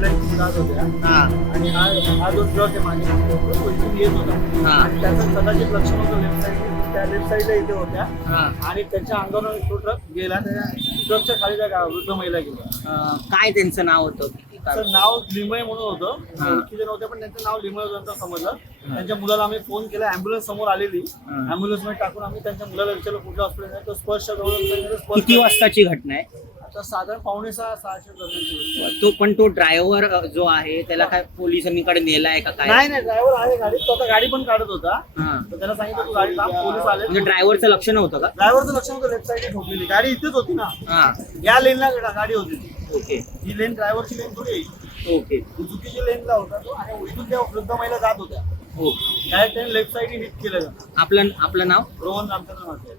महिलांची जात होत्या हा आणि हा जो ट्रक आहे मागे तो इथून येत होता हा. आणि त्याचं कदाचित लक्ष नव्हतं लेफ्ट साईड, त्या लेफ्ट साईडला इथे होत्या हा. आणि त्याच्या अंगावर तो ट्रक गेला. त्या ट्रकच्या खाली त्या वृद्ध महिला गेल्या. काय त्यांचं नाव होतं? त्याचं नाव लिमय म्हणून होतं. हा. ओळखीचे नव्हते पण त्यांचं नाव लिमय होतं समजलं. त्यांच्या मुलाला आम्ही फोन केला, ॲम्ब्युलन्स समोर आलेली, ॲम्ब्युलन्स मध्ये टाकून आम्ही त्यांच्या मुलाला विचारलं कुठल्या हॉस्पिटल आहे. तो स्पर्श किती वाजताची घटना आहे? आता साधारण 5:45-6च्या दरम्यानची. पण तो ड्रायव्हर जो आहे त्याला काय पोलिसांकडे नेलाय का काय? नाही ड्रायव्हर आहे गाडीत, तो आता गाडी पण काढत होता. हा. तर त्याला सांगितलं तू गाडी थांब, पोलीस आले. म्हणजे ड्रायव्हरचं लक्ष नव्हतं का? ड्रायव्हरचं लक्ष नव्हतं, लेफ्ट साईडला ठोकलेली गाडी इथेच होती ना, हा. या लेनला गाडी होती ती. ओके ही लेन ड्रायव्हरची लेन थोडी आहे. ओके ही चुकीची लेनला होता तो आणि इथून त्या वृद्ध महिला जात होत्या. ओके. डायरेक्ट त्याने लेफ्ट साईड हिट केलं. आपलं नाव? रोहन रामचंद्र माते.